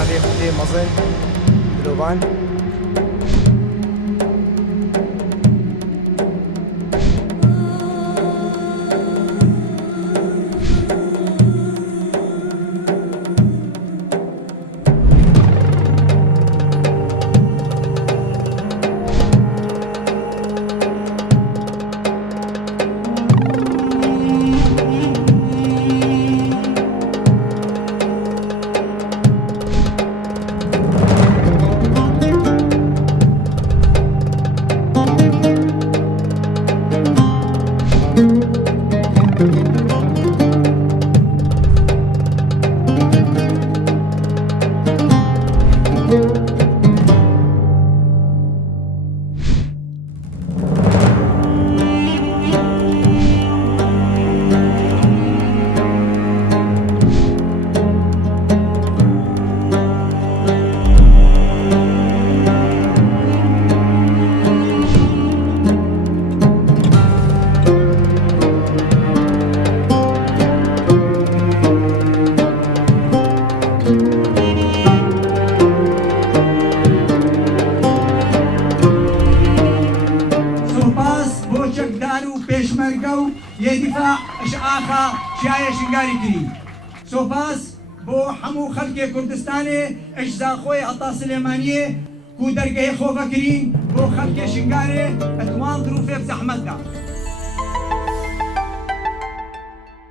ناوی خودی مزن دلوبان مرقو يدفع إشعاخا شاية شنقاري كري سوپاس بو حمو خلق كردستاني إجزاخوي عطا سليمانية كو درقه خوفا كرين بو خلق شنقاري اتوان ظروفي بزحمتها